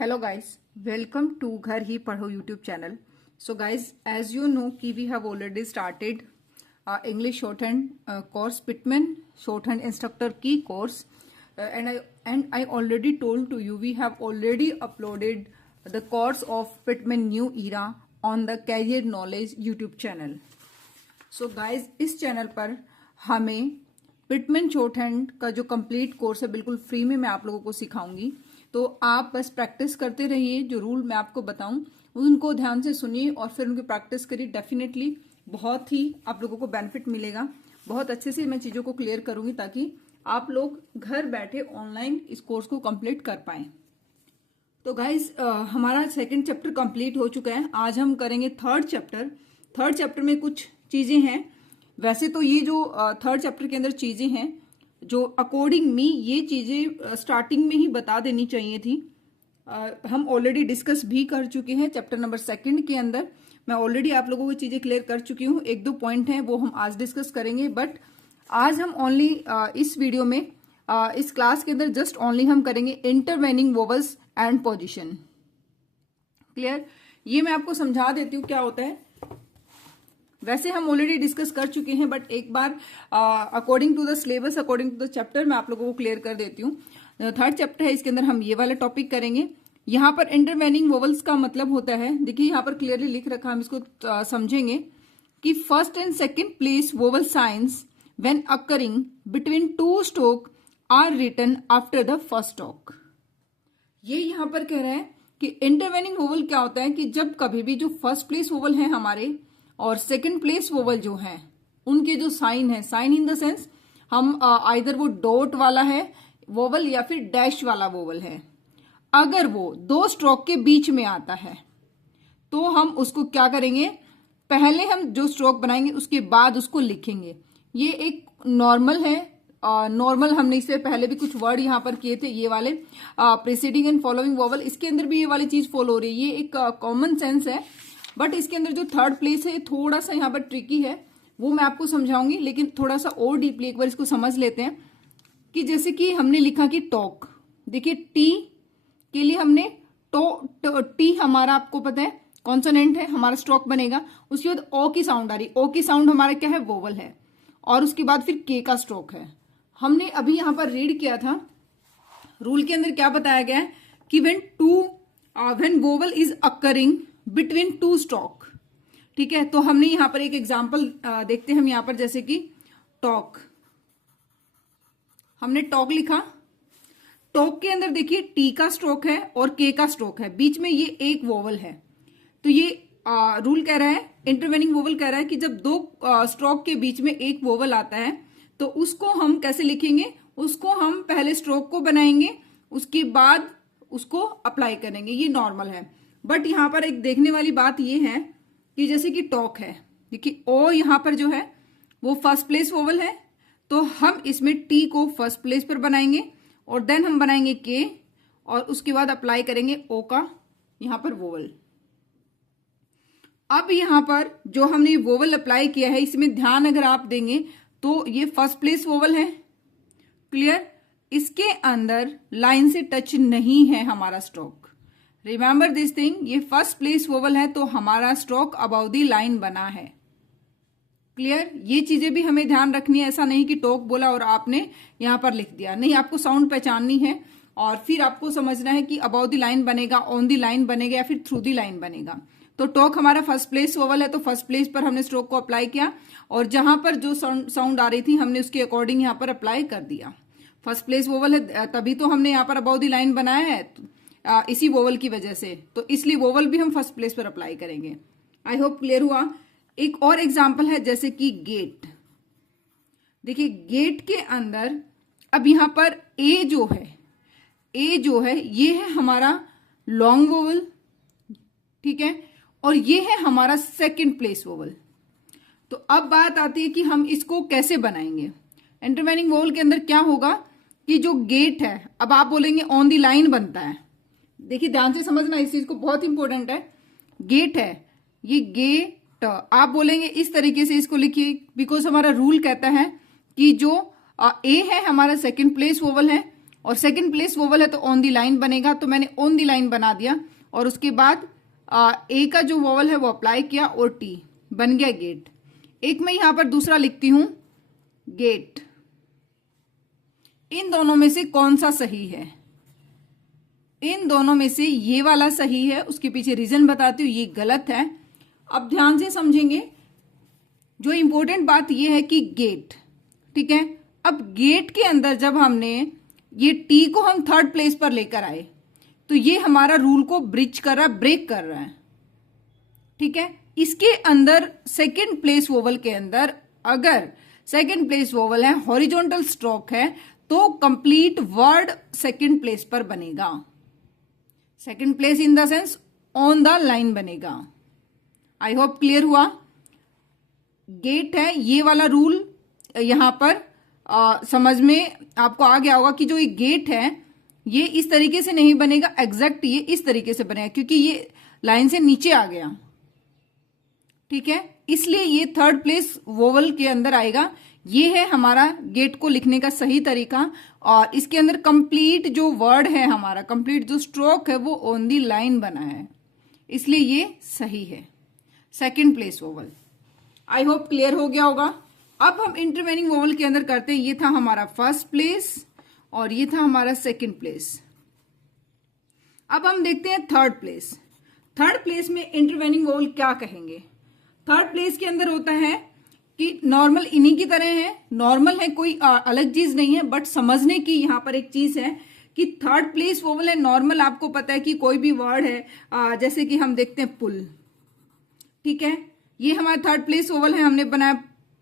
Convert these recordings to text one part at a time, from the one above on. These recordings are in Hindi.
Hello guys, welcome to Ghar Hi Padho YouTube channel. So guys, as you know कि we have already started English shorthand course Pitman shorthand instructor key course and I already told to you we have already uploaded the course of Pitman New Era on the Career Knowledge YouTube channel. So guys, इस चैनल पर हमें पिटमैन शॉर्टहैंड का जो कंप्लीट कोर्स है बिल्कुल फ्री में मैं आप लोगों को सिखाऊंगी। तो आप बस प्रैक्टिस करते रहिए, जो रूल मैं आपको बताऊं उनको ध्यान से सुनिए और फिर उनकी प्रैक्टिस करिए। डेफिनेटली बहुत ही आप लोगों को बेनिफिट मिलेगा। बहुत अच्छे से मैं चीज़ों को क्लियर करूंगी ताकि आप लोग घर बैठे ऑनलाइन इस कोर्स को कंप्लीट कर पाएं। तो गाइज हमारा सेकेंड चैप्टर कंप्लीट हो चुका है। आज हम करेंगे थर्ड चैप्टर। थर्ड चैप्टर में कुछ चीज़ें हैं। वैसे तो ये जो थर्ड चैप्टर के अंदर चीज़ें हैं जो अकॉर्डिंग मी ये चीज़ें स्टार्टिंग में ही बता देनी चाहिए थी। हम ऑलरेडी डिस्कस भी कर चुके हैं चैप्टर नंबर सेकंड के अंदर। मैं ऑलरेडी आप लोगों को चीज़ें क्लियर कर चुकी हूँ। एक दो पॉइंट हैं वो हम आज डिस्कस करेंगे, बट आज हम ओनली इस वीडियो में इस क्लास के अंदर जस्ट ओनली हम करेंगे intervening vowels and position. Clear? ये मैं आपको समझा देती हूँ क्या होता है। वैसे हम ऑलरेडी डिस्कस कर चुके हैं, बट एक बार according to the syllabus, according to the chapter मैं आप लोगों को क्लियर कर देती हूँ। थर्ड चैप्टर है, इसके अंदर हम ये वाला टॉपिक करेंगे। यहाँ पर इंटरवेनिंग वोवल्स का मतलब होता है, देखिए यहाँ पर क्लियरली लिख रखा, हम इसको समझेंगे कि first and second place vowel signs when occurring between two stroke are written after the first stroke. ये यहाँ पर कह रहा है कि इंटरवेनिंग वोवल क्या होता है कि जब कभी भी जो फर्स्ट प्लेस वोवल है हमारे और सेकंड प्लेस वोवल जो है उनके जो साइन है, साइन इन द सेंस हम आइदर वो डॉट वाला है वोवल या फिर डैश वाला वोवल है, अगर वो दो स्ट्रोक के बीच में आता है तो हम उसको क्या करेंगे, पहले हम जो स्ट्रोक बनाएंगे उसके बाद उसको लिखेंगे। ये एक नॉर्मल है। नॉर्मल हमने इससे पहले भी कुछ वर्ड यहाँ पर किए थे, ये वाले प्रीसीडिंग एंड फॉलोइंग वोवल, इसके अंदर भी ये वाली चीज फॉलो हो रही है। ये एक कॉमन सेंस है, बट इसके अंदर जो थर्ड प्लेस है थोड़ा सा यहाँ पर ट्रिकी है, वो मैं आपको समझाऊंगी। लेकिन थोड़ा सा और डीपली एक बार इसको समझ लेते हैं कि जैसे कि हमने लिखा कि टॉक, देखिए टी के लिए हमने टी हमारा आपको पता है कॉन्सोनेंट है, हमारा स्ट्रोक बनेगा। उसके बाद ओ की साउंड आ रही, ओ की साउंड हमारा क्या है, वोवल है, और उसके बाद फिर के का स्ट्रोक है। हमने अभी यहां पर रीड किया था, रूल के अंदर क्या बताया गया है कि when vowel is occurring between two stroke. ठीक है, तो हमने यहां पर एक एग्जांपल देखते हैं हम यहां पर, जैसे कि टॉक, हमने टॉक लिखा। टॉक के अंदर देखिए टी का स्ट्रोक है और के का स्ट्रोक है, बीच में ये एक वोवल है। तो ये रूल कह रहा है, इंटरवेनिंग वोवल कह रहा है कि जब दो स्ट्रोक के बीच में एक वोवल आता है तो उसको हम कैसे लिखेंगे, उसको हम पहले स्ट्रोक को बनाएंगे, उसके बाद उसको अप्लाई करेंगे। ये नॉर्मल है, बट यहां पर एक देखने वाली बात ये है कि जैसे कि टॉक है, देखिए ओ यहां पर जो है वो फर्स्ट प्लेस वोवल है, तो हम इसमें टी को फर्स्ट प्लेस पर बनाएंगे और देन हम बनाएंगे के और उसके बाद अप्लाई करेंगे ओ का यहां पर वोवल। अब यहां पर जो हमने वोवल अप्लाई किया है इसमें ध्यान अगर आप देंगे तो ये फर्स्ट प्लेस वोवल है। क्लियर? इसके अंदर लाइन से टच नहीं है हमारा स्ट्रोक। रिमेंबर दिस थिंग, ये फर्स्ट प्लेस वोवल है तो हमारा स्ट्रोक अबाउ द लाइन बना है। क्लियर? ये चीजें भी हमें ध्यान रखनी है। ऐसा नहीं कि टॉक बोला और आपने यहां पर लिख दिया, नहीं, आपको साउंड पहचाननी है और फिर आपको समझना है कि अबाउ द लाइन बनेगा, ऑन द लाइन बनेगा या फिर थ्रू द लाइन बनेगा। तो टॉक हमारा फर्स्ट प्लेस वोवल है तो फर्स्ट प्लेस पर हमने स्ट्रोक को अप्लाई किया और जहां पर जो साउंड आ रही थी हमने उसके अकॉर्डिंग यहां पर अप्लाई कर दिया। फर्स्ट प्लेस वोवल है तभी तो हमने यहां पर अबाउ द लाइन बनाया है, इसी वोवल की वजह से, तो इसलिए वोवल भी हम फर्स्ट प्लेस पर अप्लाई करेंगे। आई होप क्लियर हुआ। एक और एग्जांपल है जैसे कि गेट। देखिए गेट के अंदर अब यहां पर ए जो है ये है हमारा लॉन्ग वोवल, ठीक है, और ये है हमारा सेकंड प्लेस वोवल। तो अब बात आती है कि हम इसको कैसे बनाएंगे। इंटरवेनिंग वोवल के अंदर क्या होगा कि जो गेट है, अब आप बोलेंगे ऑन द लाइन बनता है। देखिए ध्यान से समझना इस चीज को, बहुत इंपॉर्टेंट है। गेट है, ये गेट, आप बोलेंगे इस तरीके से इसको लिखिए, बिकॉज हमारा रूल कहता है कि जो ए है हमारा सेकंड प्लेस वोवल है और सेकंड प्लेस वोवल है तो ऑन दी लाइन बनेगा, तो मैंने ऑन दी लाइन बना दिया और उसके बाद ए का जो वोवल है वो अप्लाई किया और टी बन गया गेट। एक मैं यहां पर दूसरा लिखती हूं गेट। इन दोनों में से कौन सा सही है? इन दोनों में से ये वाला सही है, उसके पीछे रीजन बताती हूँ, ये गलत है। अब ध्यान से समझेंगे, जो इंपॉर्टेंट बात ये है कि गेट, ठीक है। अब गेट के अंदर जब हमने ये टी को हम थर्ड प्लेस पर लेकर आए तो ये हमारा रूल को ब्रिच कर रहा है, ब्रेक कर रहा है, ठीक है। इसके अंदर सेकंड प्लेस वोवल के अंदर अगर सेकंड प्लेस वोवल है, हॉरिजॉन्टल स्ट्रोक है, तो कंप्लीट वर्ड सेकंड प्लेस पर बनेगा। Second place in the sense on the line बनेगा। आई होप क्लियर हुआ। गेट है ये वाला रूल, यहां पर समझ में आपको आ गया होगा कि जो ये गेट है ये इस तरीके से नहीं बनेगा, एग्जैक्ट ये इस तरीके से बनेगा क्योंकि ये लाइन से नीचे आ गया, ठीक है। इसलिए ये थर्ड प्लेस वोवल के अंदर आएगा। ये है हमारा गेट को लिखने का सही तरीका, और इसके अंदर कंप्लीट जो वर्ड है हमारा, कंप्लीट जो स्ट्रोक है वो ऑन दी लाइन बना है, इसलिए ये सही है सेकंड प्लेस वोवल। आई होप क्लियर हो गया होगा। अब हम इंटरवेनिंग वोवल के अंदर करते हैं। ये था हमारा फर्स्ट प्लेस और ये था हमारा सेकंड प्लेस। अब हम देखते हैं थर्ड प्लेस। थर्ड प्लेस में इंटरवेनिंग वोवल क्या कहेंगे? थर्ड प्लेस के अंदर होता है कि नॉर्मल इन्हीं की तरह है, नॉर्मल है, कोई अलग चीज नहीं है, बट समझने की यहां पर एक चीज है कि थर्ड प्लेस वोवल है। नॉर्मल आपको पता है कि कोई भी वर्ड है, जैसे कि हम देखते हैं पुल, ठीक है, ये हमारा थर्ड प्लेस वोवल है, हमने बनाया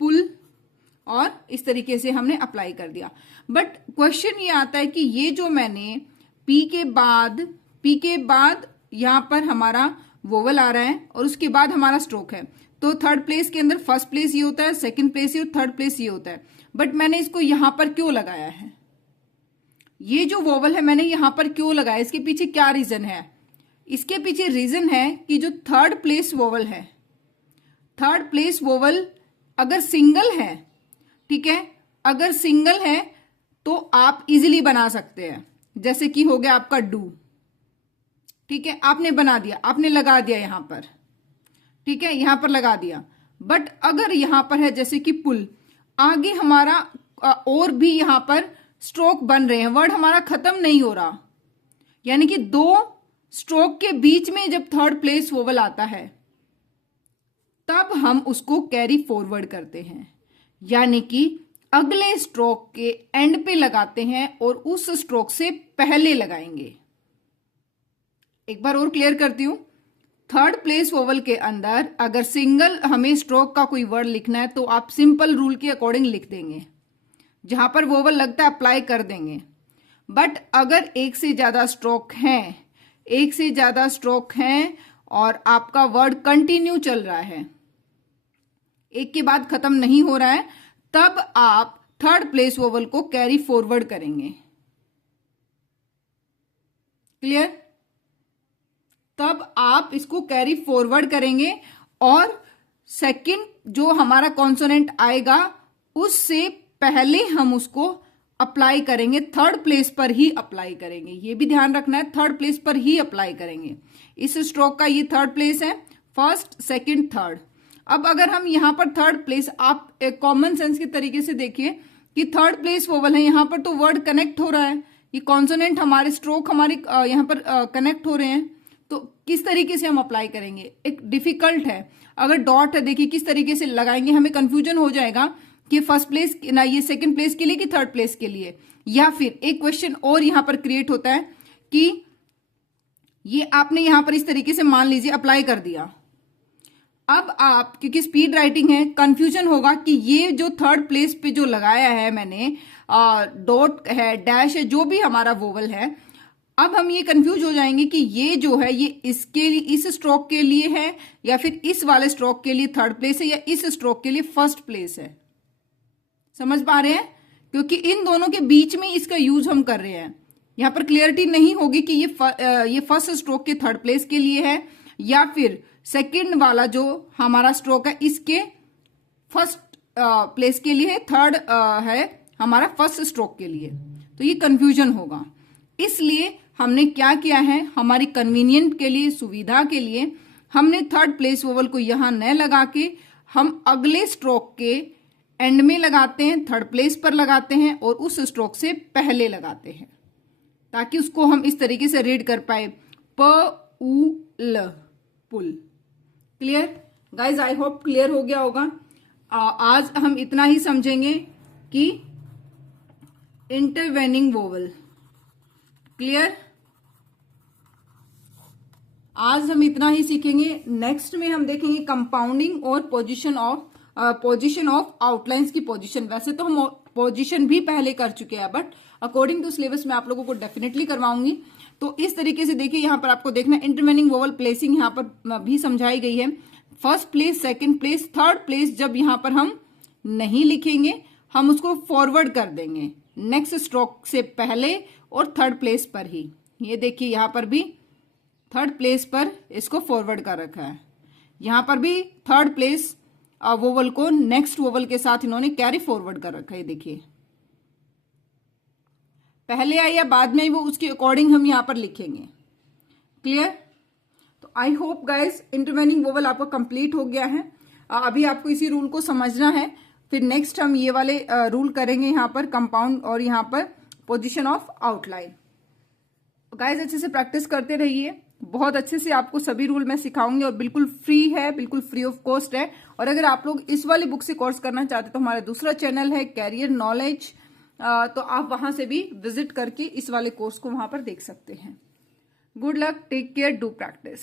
पुल और इस तरीके से हमने अप्लाई कर दिया। बट क्वेश्चन ये आता है कि ये जो मैंने पी के बाद यहां पर हमारा वोवल आ रहा है और उसके बाद हमारा स्ट्रोक है, तो थर्ड प्लेस के अंदर फर्स्ट प्लेस ये होता है, सेकंड प्लेस ये, थर्ड प्लेस ये होता है। बट मैंने इसको यहां पर क्यों लगाया है? ये जो वोवल है मैंने यहां पर क्यों लगाया? इसके पीछे क्या रीजन है? इसके पीछे रीजन है कि जो थर्ड प्लेस वोवल है, थर्ड प्लेस वोवल अगर सिंगल है, ठीक है, अगर सिंगल है तो आप इजीली बना सकते हैं। जैसे कि हो गया आपका डू, ठीक है, आपने बना दिया, आपने लगा दिया यहां पर, ठीक है, यहां पर लगा दिया। बट अगर यहां पर है जैसे कि पुल, आगे हमारा और भी यहां पर स्ट्रोक बन रहे हैं, वर्ड हमारा खत्म नहीं हो रहा, यानी कि दो स्ट्रोक के बीच में जब थर्ड प्लेस वोवल आता है तब हम उसको कैरी फॉरवर्ड करते हैं, यानी कि अगले स्ट्रोक के एंड पे लगाते हैं और उस स्ट्रोक से पहले लगाएंगे। एक बार और क्लियर करती हूं, थर्ड प्लेस वोवल के अंदर अगर सिंगल हमें स्ट्रोक का कोई वर्ड लिखना है तो आप सिंपल रूल के अकॉर्डिंग लिख देंगे, जहां पर वोवल लगता है अप्लाई कर देंगे। बट अगर एक से ज्यादा स्ट्रोक हैं और आपका वर्ड कंटिन्यू चल रहा है, एक के बाद खत्म नहीं हो रहा है, तब आप थर्ड प्लेस वोवल को कैरी फॉरवर्ड करेंगे। क्लियर? तब आप इसको कैरी फॉरवर्ड करेंगे और सेकंड जो हमारा कॉन्सोनेंट आएगा उससे पहले हम उसको अप्लाई करेंगे, थर्ड प्लेस पर ही अप्लाई करेंगे। ये भी ध्यान रखना है, थर्ड प्लेस पर ही अप्लाई करेंगे। इस स्ट्रोक का ये थर्ड प्लेस है, फर्स्ट, सेकंड, थर्ड। अब अगर हम यहां पर थर्ड प्लेस, आप एक कॉमन सेंस के तरीके से देखिए कि थर्ड प्लेस वोवल है, यहां पर तो वर्ड कनेक्ट हो रहा है, ये कॉन्सोनेंट हमारे स्ट्रोक हमारे यहां पर कनेक्ट हो रहे हैं, तो किस तरीके से हम अप्लाई करेंगे? एक डिफिकल्ट है। अगर डॉट है, देखिए किस तरीके से लगाएंगे, हमें कंफ्यूजन हो जाएगा कि फर्स्ट प्लेस ना, ये सेकंड प्लेस के लिए कि थर्ड प्लेस के लिए। या फिर एक क्वेश्चन और यहां पर क्रिएट होता है कि ये आपने यहां पर इस तरीके से मान लीजिए अप्लाई कर दिया, अब आप, क्योंकि स्पीड राइटिंग है, कंफ्यूजन होगा कि ये जो थर्ड प्लेस पे जो लगाया है मैंने, डॉट है, डैश है, जो भी हमारा वोवल है, अब हम ये कंफ्यूज हो जाएंगे कि ये जो है ये इसके लिए, इस स्ट्रोक के लिए है या फिर इस वाले स्ट्रोक के लिए थर्ड प्लेस है या इस स्ट्रोक के लिए फर्स्ट प्लेस है। समझ पा रहे हैं? क्योंकि इन दोनों के बीच में इसका यूज हम कर रहे हैं। यहां पर क्लियरिटी नहीं होगी कि ये फर्स्ट स्ट्रोक के थर्ड प्लेस के लिए है या फिर सेकंड वाला जो हमारा स्ट्रोक है इसके फर्स्ट प्लेस के लिए है, थर्ड है हमारा फर्स्ट स्ट्रोक के लिए। तो ये कंफ्यूजन होगा। इसलिए हमने क्या किया है, हमारी कन्वीनियंट के लिए, सुविधा के लिए हमने थर्ड प्लेस वोवल को यहां न लगा के हम अगले स्ट्रोक के एंड में लगाते हैं, थर्ड प्लेस पर लगाते हैं और उस स्ट्रोक से पहले लगाते हैं, ताकि उसको हम इस तरीके से रीड कर पाए, प उ ल, पुल। Clear guys, I hope clear हो गया होगा। आज हम इतना ही समझेंगे कि इंटरवेनिंग वोवल। क्लियर, आज हम इतना ही सीखेंगे। नेक्स्ट में हम देखेंगे कंपाउंडिंग और पोजीशन ऑफ आउटलाइंस की पोजीशन। वैसे तो हम पोजीशन भी पहले कर चुके हैं, बट अकॉर्डिंग टू सिलेबस में आप लोगों को डेफिनेटली करवाऊंगी। तो इस तरीके से देखिए, यहां पर आपको देखना इंटरवेनिंग वोवल प्लेसिंग यहां पर भी समझाई गई है। First place, second place, third place जब यहां पर हम नहीं लिखेंगे, हम उसको फॉरवर्ड कर देंगे नेक्स्ट स्ट्रोक से पहले और थर्ड प्लेस पर ही। ये देखिए यहां पर भी थर्ड प्लेस पर इसको फॉरवर्ड कर रखा है, यहां पर भी थर्ड प्लेस वोवल को नेक्स्ट वोवल के साथ इन्होंने कैरी फॉरवर्ड कर रखा है। देखिए पहले आई या बाद में आई, वो उसके अकॉर्डिंग हम यहां पर लिखेंगे। क्लियर, तो I hope guys intervening vowel आपका कंप्लीट हो गया है। अभी आपको इसी रूल को समझना है, फिर नेक्स्ट हम ये वाले रूल करेंगे यहां पर कंपाउंड और यहां पर पोजीशन ऑफ आउटलाइन। गाइज अच्छे से प्रैक्टिस करते रहिए, बहुत अच्छे से आपको सभी रूल मैं सिखाऊंगी और बिल्कुल फ्री है, बिल्कुल फ्री ऑफ कॉस्ट है। और अगर आप लोग इस वाली बुक से कोर्स करना चाहते तो हमारा दूसरा चैनल है कैरियर नॉलेज, तो आप वहां से भी विजिट करके इस वाले कोर्स को वहां पर देख सकते हैं। Good luck, take care, do practice.